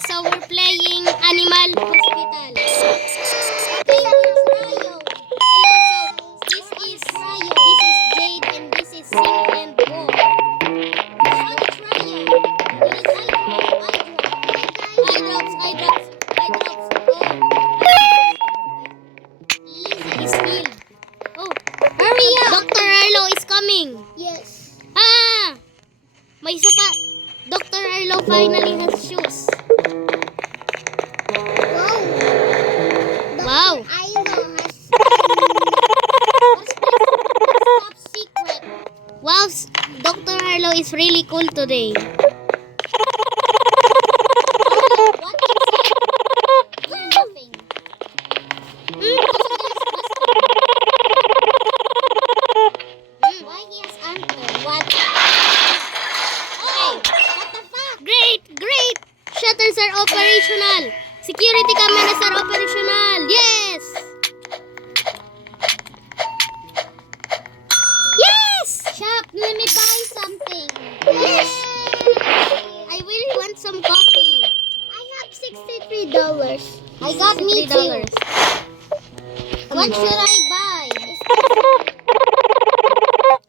So we're playing Animal Hospital. This is Jade and this is SingandBor. Eye drops. He's healed. Oh, hurry up! Dr. Arlo is coming. Yes. Ah! May isa pa. Dr. Arlo finally has shoes. Wow. Top secret. Wow, Dr. Arlo is really cool today. What is it? Nothing. Why he has antler? What? Oh, what the fuck? Great! Shutters are operational. Security cameras are operational. Yes! Shop, let me buy something. Yes! I really want some coffee. I have $63. I got me $3. too. What should I buy?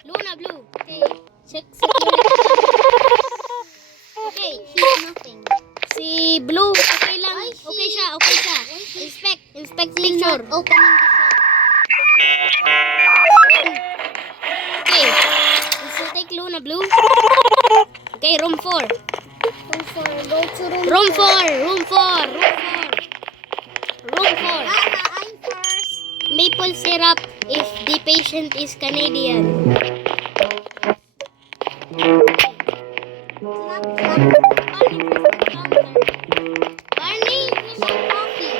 Luna Blue. Okay. Check security. Okay, he's nothing. Si Blue, okay lang. Why she- Okay siya. Inspect He's picture. not opening the shop. Okay. So take Luna Blue. Okay, room 4. Go to Room 4. Room 4. I'm first. Maple syrup if the patient is Canadian. Barney, Coffee.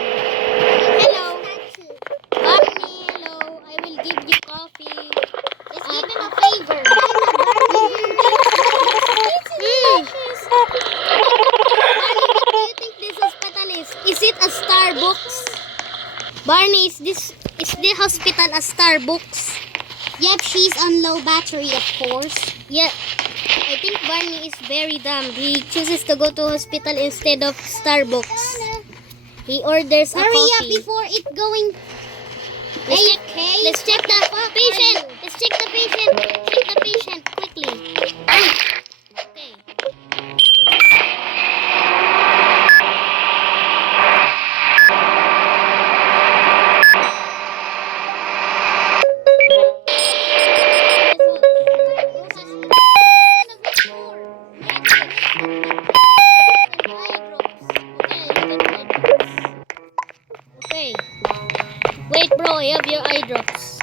hello. Statue. Barney, hello. I will give you coffee. Let's give him a favor. Barney, what do you think this hospital is? Is it a Starbucks? Barney, is the hospital a Starbucks? Yep, she's on low battery, of course. Yeah. I think Barney is very dumb. He chooses to go to hospital instead of Starbucks. He orders a Hurry up coffee. before it going. Let's check the patient. Let's check the patient. Check the patient quickly. Okay. Okay. Wait, bro. I have your eye drops.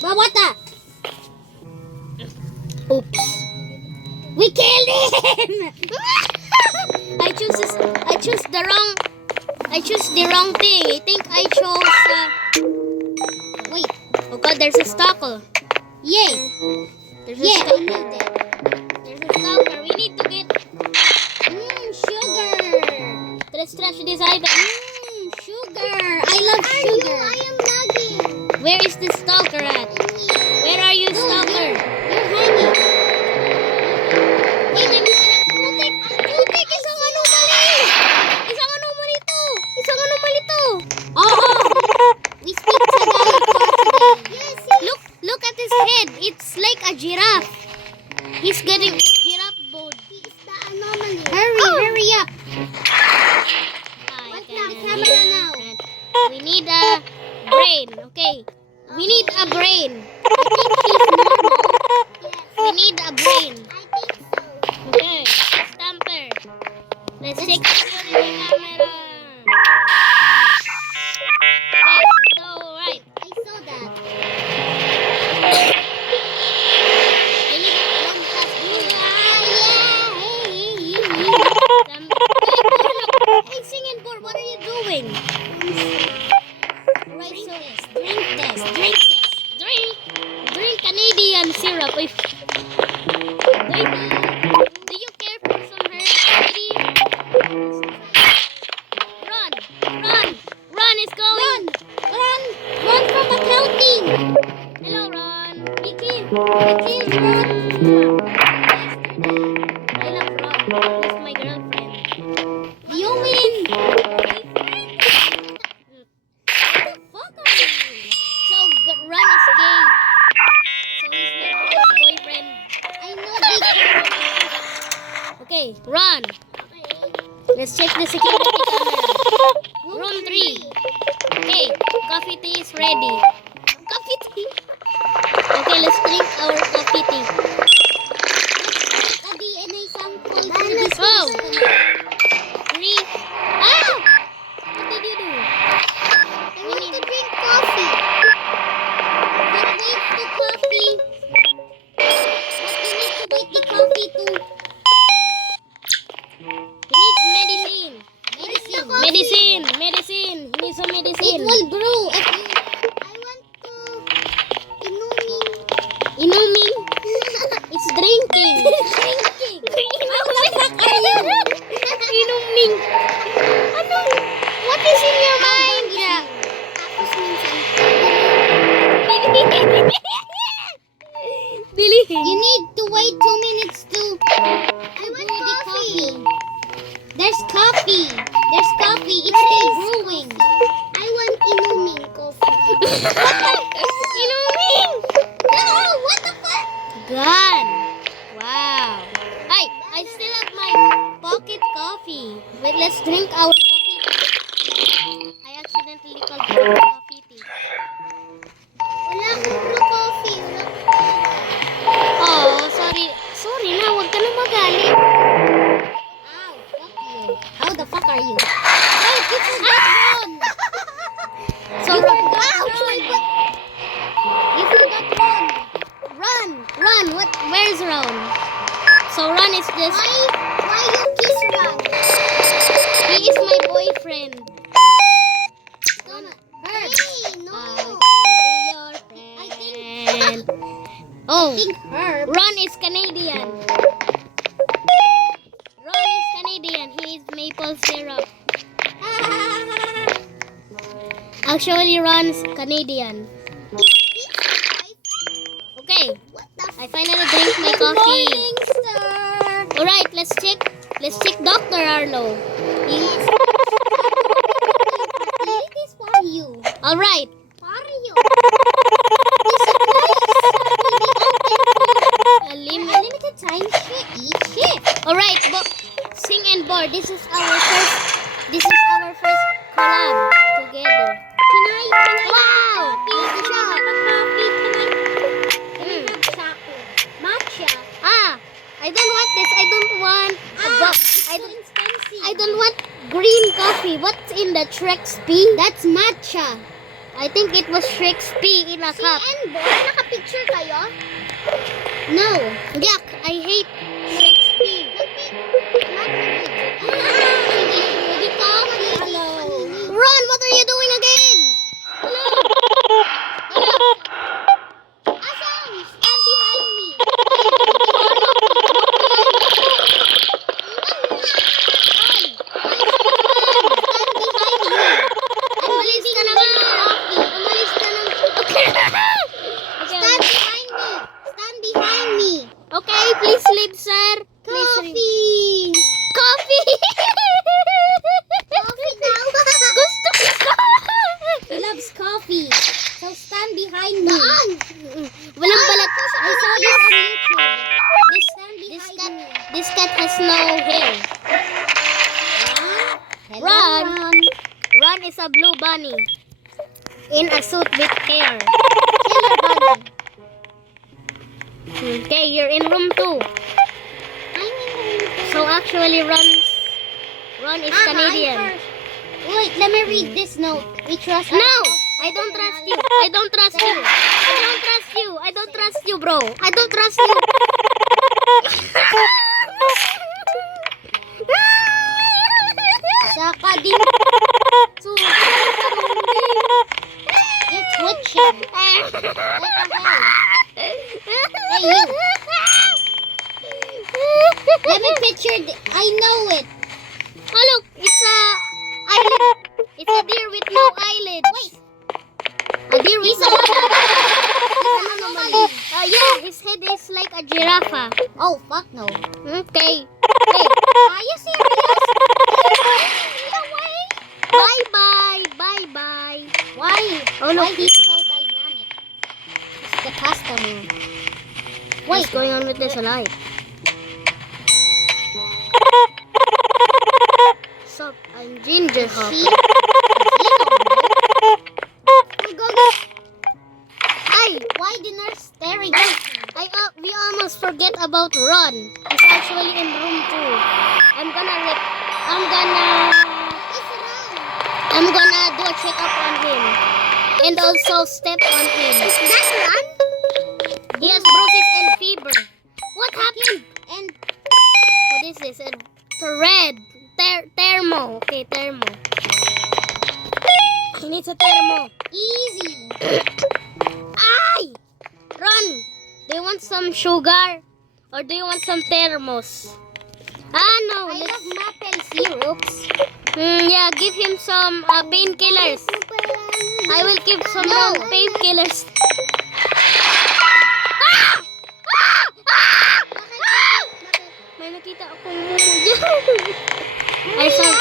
But what the? Oops. We killed him. I choose the wrong thing. I think I chose. Wait. Oh God, there's a stalker. Yay! There's a Yeah, I stalker. need that. There's a stalker. We need to get. Sugar. Let's trash this item. Sugar. I love sugar. I am lagging. Where is the stalker at? Where are you, stalker? You're hanging. Hey, may mga nagputik. Putik! Isang anomaly! Isang anomaly to! Oh. We speak Tagalog for today. Yes. Look at his head. It's like a giraffe. He's getting giraffe bone. He is the anomaly. Hurry up. What now? Camera now. We need a brain. Okay. We need a brain. I think he's normal. Yes. We need a brain. I think so. Okay. Stamper. Let's check security camera. Okay. So, right. I saw that. I need one fast food. Hey, SingandBor, what are you doing? Right, Drink so this. Drink Canadian syrup. Do you care for some herbs, lady? Okay, run. Okay. Let's check the security camera. Room 3. Okay, coffee tea is ready. Coffee tea? Okay, let's drink our coffee tea. A DNA sample for Wow. this customer. 3. Ah! What did you do? I want to drink coffee. But wait to coffee. But you need to wait the coffee to He needs medicine. medicine. Medicine. Medicine. He needs some It medicine. will brew if you. I want to inuming. Inuming. It's drinking. Drinking. What the fuck are you? Inuming. Ano? What is in your mind? Yeah. Tapos minsan. Bilihin. You need to wait 2 minutes to. I want coffee. There's coffee. There's coffee. It's still brewing. I want inuming coffee. Inuming. No, what the fuck? Gun. Wow. Ay, I still have my pocket coffee. Wait, let's drink our coffee tea. I accidentally called it coffee tea. Wala akong brew coffee. Wala akong Oh, sorry. Sorry na, huwag ka na magalit. Ow, fuck you. How the fuck are you? Wait, you forgot Ron. So, You forgot Ron. You forgot Ron. Run. Run. What? Where's Ron? So Ron is just, Why you kiss Ron? he is my boyfriend. Don't hurt. Hey, no. I think oh, Think her. Ron is Canadian. Ron is Canadian. He is maple syrup. Actually, Ron's Canadian. Okay, What the I finally drink my Good coffee. morning, sir. All right, let's check. Let's check Dr. Arlo. Yes. It is for you. All right. For you. The supplies will be open for A a limit. limited time each shift. All right, SingandBor. This is our first. This is our first collab together. Can I Wow. matcha? Coffee? Can I Mm. have chocolate? Matcha. Ah, I don't want this. I don't want. It's I too don't. expensive. I don't want green coffee. What's in the Shrek's P? That's matcha. I think it was Shrek's P in a cup. SingandBor, naka-picture kayo? No. Yuck! I hate Shrek's P. The coffee. Hello. Ron, what are you doing again? Hello. Asam, stand behind me. Umalis ka na nga. Umalis ka na. Okay. Stand behind me. Stand behind me. Okay, please leave, sir. Please leave. Coffee. Coffee. Coffee now. Gusto ko. He loves coffee. So stand behind me. Walang balat. I saw this on YouTube. This, Stand this behind cat, me. this cat has no hair. Hello, Ron. Ron. Ron is a blue bunny in a suit with hair. Killer bunny. Okay, you're in room 2. I'm in the So actually, Ron is Canadian. Wait, let me read this note. We trust No, I don't trust you. I don't trust you. I don't trust you. I don't trust you, bro. I don't trust you. Saka din. You're twitching. What the hell? Hey, you. Let me picture. I know it. Oh look, it's a eyelid. It's a deer with no eyelids. Wait. A deer with He's no a eyelids. anomaly. Yeah, his head is like a giraffe. Oh, fuck no. Okay. Hey, Are you serious? No way. bye bye, bye bye. Why? Oh, Why look. he's so dynamic? It's the customer. What's going on with this light? I'm ginger hopper. Sheep. We're going. Ay! Why the nurse staring at me? We almost forget about Ron. He's actually in room 2. I'm gonna It's around. do a check-up on him. And also step on him. Is that run? He has bruises and fever. What happened? And What is this? It's red. Thermo. Okay, thermo. He needs a thermo. easy. Ay! Ron! Do you want some sugar? Or do you want some thermos? Ah, no. I love maple syrups. Yeah, give him some painkillers. I will give some painkillers. May nakita akong mumu dyan. Ay, sorry.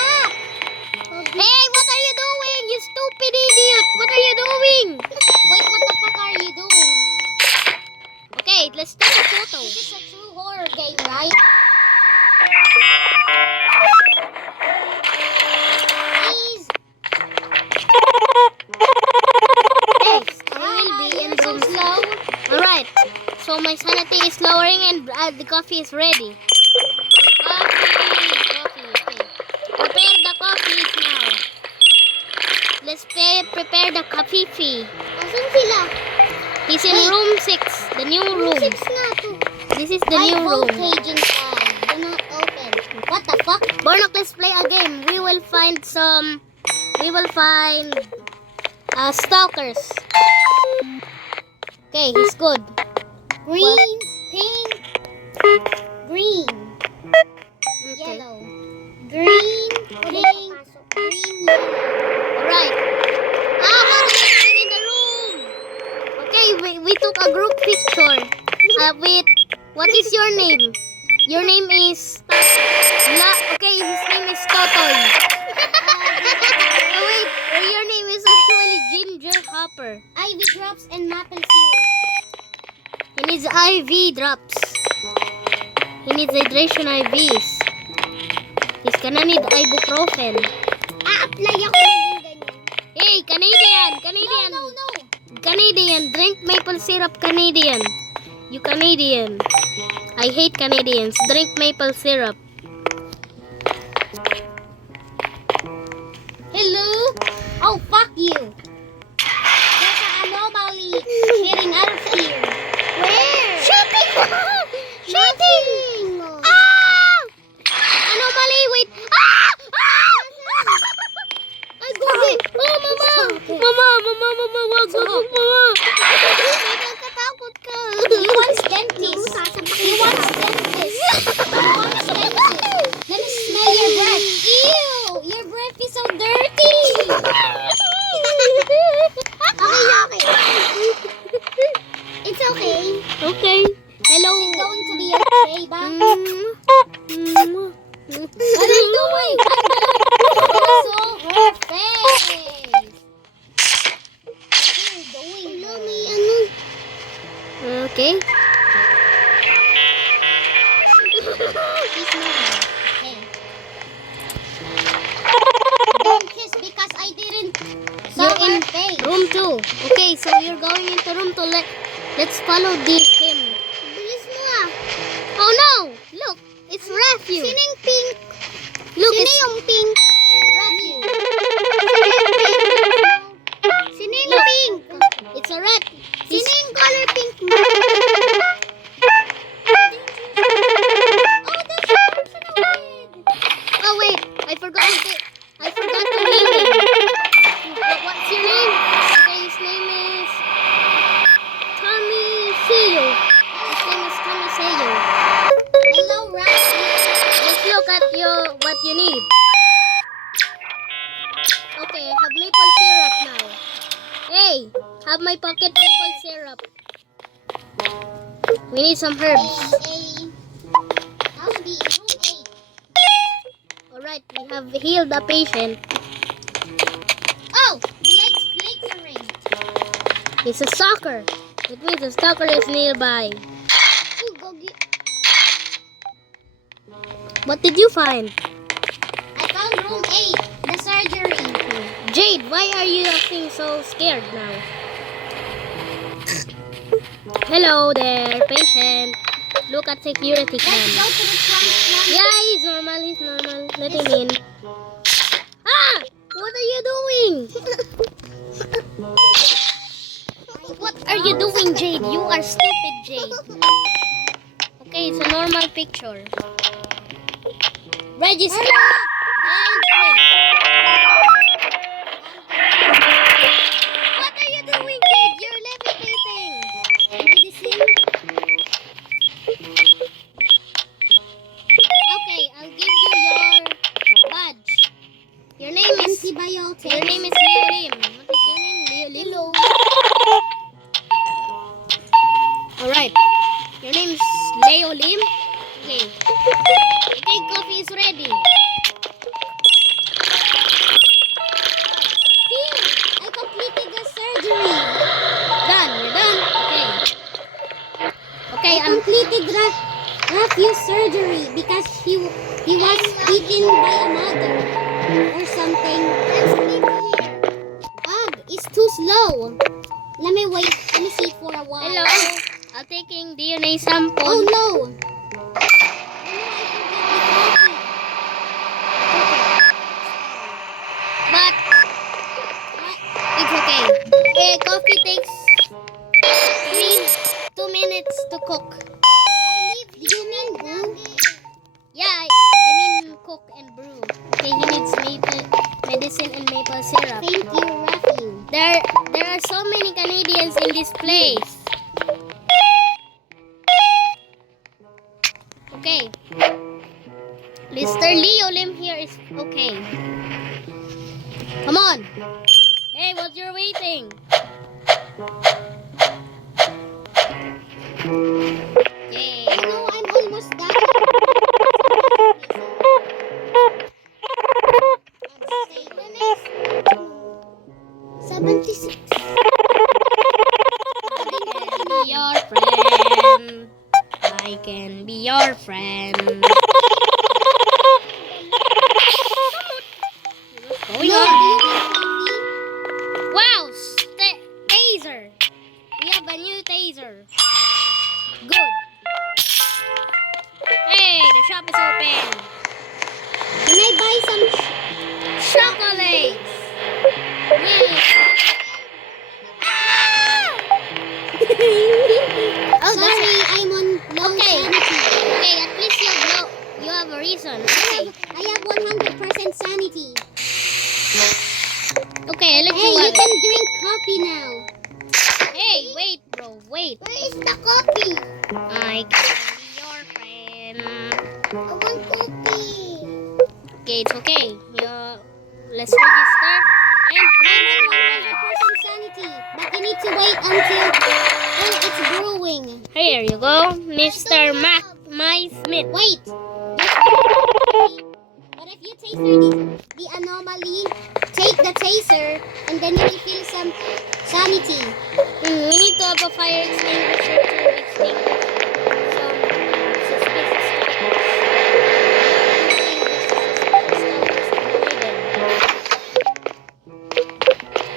Hey, what are you doing? You stupid idiot. What are you doing? Wait, what the fuck are you doing? Okay, let's take a photo. This is a true horror game, right? Please. Hey, we will be in so room. slow. Alright, so my sanity is lowering and the coffee is ready. Coffee, okay. Prepare the coffees now. Let's prepare the coffee. Asan sila? He's in room 6, the new room. 6 na to. This is the High new room. voltage inside. Do not open. What the fuck? Bornok, let's play a game. We will find stalkers. Okay, he's good. Green, pink, green, Okay. yellow, green, pink, green, yellow. Alright. Hurry, in the room. Okay, we took a group picture. With, what is your name? Your name is... Okay, his name is Totoy. Oh, wait, your name is actually Ginger Hopper. Ivy drops and maple syrup. He needs IV drops. He needs hydration IVs. He's gonna need ibuprofen. A-apply ako ng ganyan. Hey, Canadian. No. Canadian, drink maple syrup, Canadian. You Canadian. I hate Canadians. Drink maple syrup. Hello? Oh, fuck you. There's an anomaly heading out of here. Where? Shooting! Shooting! Ah! Anomaly, wait! Ah! Ay, gogi! Oh, mama! Mama, wag, mama! Nagkatakot ka. He wants dentist. He wants dentist. Let me smell your breath. Ew! Your breath is so dirty. Okay. It's okay. Okay. Hello. Is it going to be okay, ba? What are you doing? I saw her face. What are you doing? Hello, may ano? Okay. He's normal. Okay. Don't kiss because I didn't saw You're her in face. room 2. Okay, so you're going into room 2. Let's follow him. Bilis mo ah. Oh no! Look, it's Raphael. Sino yung pink? Look, Sino it's yung pink? Review. Sino yung Look. pink? it's a rat. Sino yung color pink mo? Oh, that's the person I wanted. Oh wait, I forgot to name him. What's your name? Okay, his name is Tommy Seyo. His name is Tommy Seyo. Hello, Review. Let's look at what you need. Okay, I have maple syrup now. Hey, have my pocket maple syrup. We need some herbs. I'll be in room 8. Alright, we have healed the patient. Oh, the light's flickering. It's a stalker. It means the stalker is nearby. Oh, go get. What did you find? I found room 8, the surgery. Jade, why are you acting so scared now? Hello there, patient. Look at security Let's cam. go to the transplant. Yeah, he's normal. Let him in. Ah! What are you doing? What are you doing, Jade? You are stupid, Jade. Okay, it's a normal picture. Register. And print. What are you doing, Jade? You're levitating. Medicine. Okay, I'll give you your badge. Your name is Antibiotics. Leo Lim. What is your name? Leo Lim. Alright. Your name is Leo Lim. Okay. Okay, coffee is ready. Here, I completed the surgery. Done. You're done. Okay. Okay, I completed Rafi's surgery because he was eaten by a mother or something. Let's sleep here. It's too slow. Let me wait. Let me see for a while. hello. I'm taking DNA sample. Oh no. But it's okay. Coffee takes 2 minutes to cook. Do you mean brew? Yeah, I mean cook and brew. Okay, he needs medicine and maple syrup. Thank you, Rafi. There are so many Canadians in this place. Okay. Mr. Leo Lim here is okay. Come on. Hey, what you're waiting? Yay. I know I'm almost done. 76. I can be your friend. What's going No, on? do you mean coffee? Wow, taser. We have a new taser. Good. Hey, the shop is open. Can I buy some Chocolates. Yay. Oh, Sorry, I'm on low Okay. sanity. Okay, at least you have a reason. Okay. I have 100% sanity. Okay, I let Hey, you you one. can drink coffee now. Hey, wait, bro, wait. Where is the coffee? I can be your friend. I want coffee. Okay, it's okay. Let's register and I'm on 100% sanity, but you need to wait until it's brewing. here you go, Mr. My Smith. Wait. But if you taser the anomaly, take the taser, and then you will feel some sanity. We need to have a fire extinguisher to extinguish some suspicious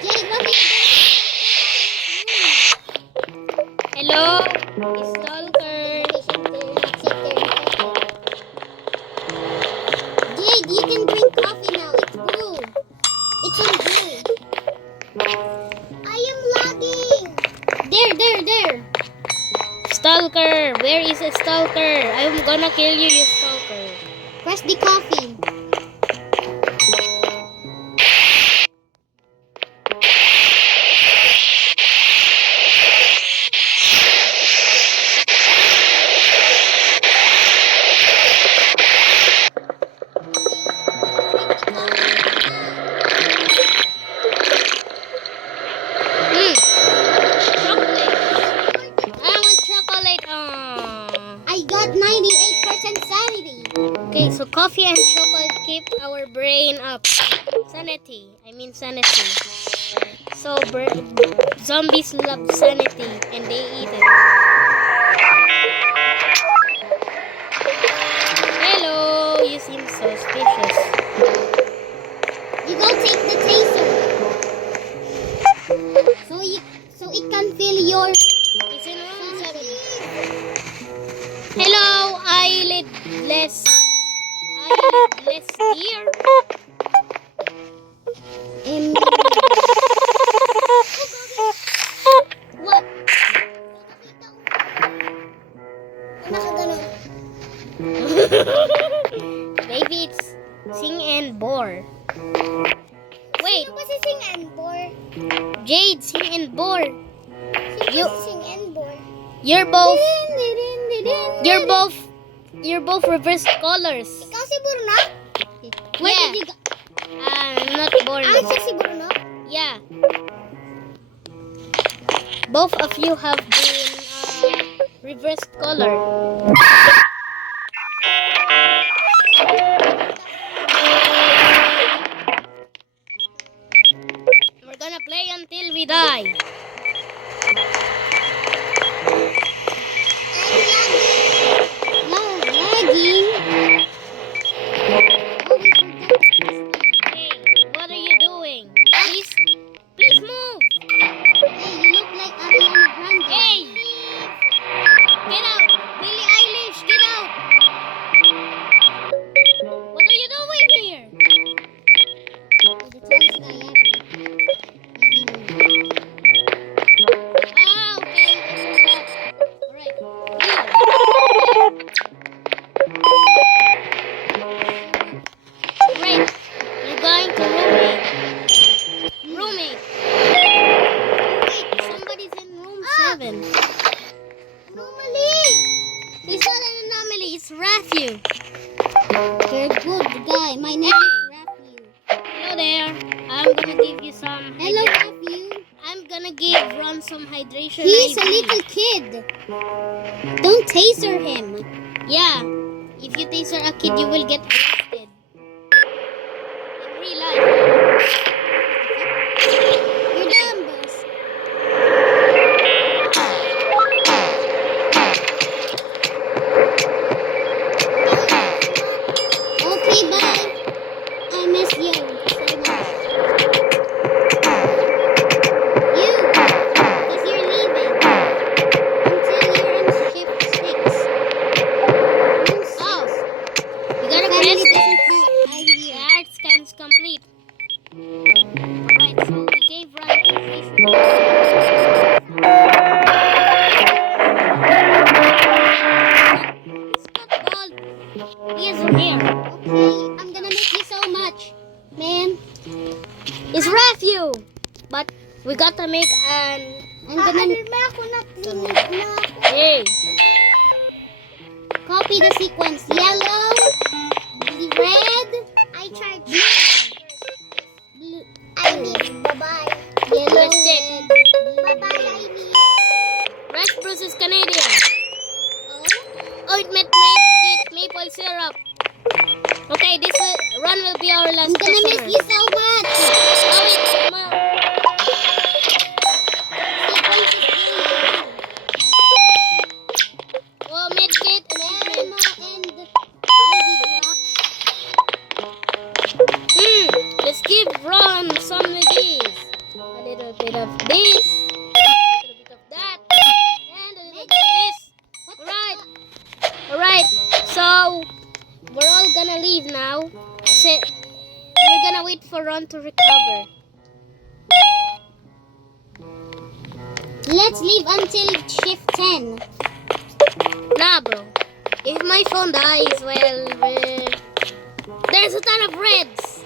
Jade, what is hello, stalker. Jade, you can drink coffee now. It's brew. It's in brew. I am lagging. There. Stalker, where is a stalker? I'm gonna kill you, you stalker. Press the coffee. Chocolate. I want chocolate. I got 98% sanity. Okay, so coffee and chocolate keep our brain up. Sanity. I mean sanity. So zombies love sanity and they eat it. Hello, you seem suspicious. less deer. What? Maybe it's SingandBor. Wait, Sino ba si SingandBor? Jade, SingandBor. Sino si SingandBor? You're both reversed colors. Ikaw si Burnock? Where Yeah. did you go? I'm not born. Ah, siya si Burnock? Yeah. Both of you have been reversed color. We're gonna play until we die. Lagging. Oh, we forgot. Hey, what are you doing? Please move. Hey, you look like Ariana Grande. Hey, get out. Billie Eilish, get out. What are you doing here? You're the tallest guy ever. Ah, okay, I forgot. Alright, Right, you're going to roommate. Wait, somebody's in room 7. Anomaly. It's not an anomaly, it's Rafu. You're a good guy. My name is Rafu. Hello there. I'm gonna give you some. Hello, Rafu. I'm gonna give Ron some hydration. He's a IV. little kid. Don't taser him. Yeah, if you taser a kid, you will get arrested. In real life. You're dumb, boss. Okay, bye. I miss you so much. You, because you're leaving until you're on shift 6. Oh, you gotta Family press doesn't the know I'm here. art scan's complete. Alright, so we gave Ron a visual. He's not bald. He is here. Okay, I'm gonna miss you so much, man. It's Rafu. But we gotta make an. I'm gonna Hey. copy the sequence. Yellow, red. I tried blue. I need bye-bye. Yellow, Let's check. red, bye-bye. I need. Fresh Bruce's Canadian. Oh, Ointment maple syrup. Okay, Ron will be our last I'm gonna miss customer. you so much. Oh, wait, Sequence is going oh, medkit and Thermo ointment. and IV drops. Let's give Ron some of these. A little bit of this, a little bit of that, and a little bit of this. Alright, so we're all gonna leave now. We're gonna wait for Ron to recover. Let's leave until shift 10. Nah, bro. If my phone dies, well, there's a ton of reds.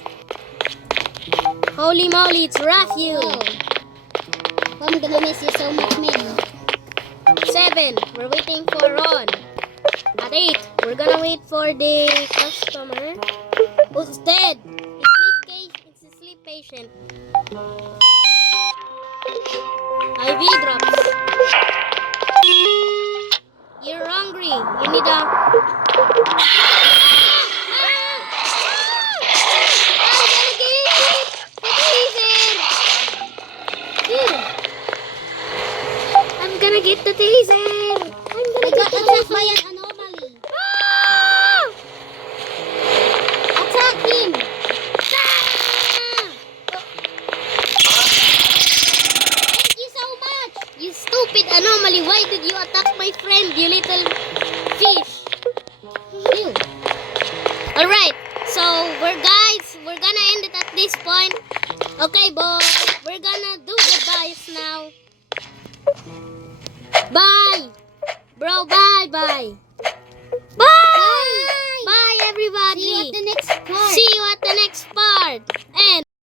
Holy moly, it's Rafu. Oh. I'm gonna miss you so much, man. 7, we're waiting for Ron. At 8, we're gonna wait for the customer who's dead. It's a sleep patient. IV drops. You're hungry. You need a. I'm gonna get the taser. I got attacked by an anomaly. Attack him! Thank you so much! You stupid anomaly. Why did you attack my friend, you little fish? You. Alright, this point. Okay, boy. We're gonna do goodbyes now. Bye. Bro, bye. Bye. Bye. Bye, everybody. See you at the next part. See you at the next part. And